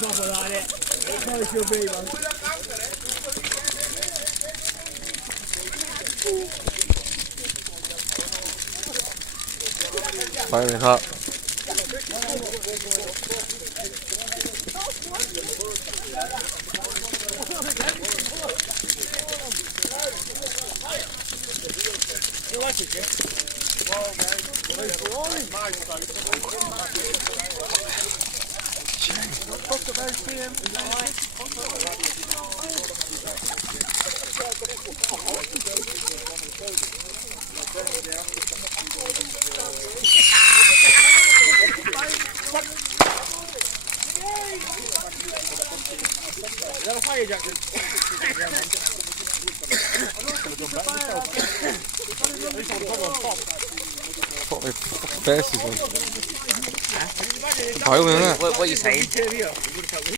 top of that, it. That's how it should be, man. Firing hot. You like it, Jim? Is that a fire, Jackson? Put my faces on. Boiling, isn't it? What are you saying?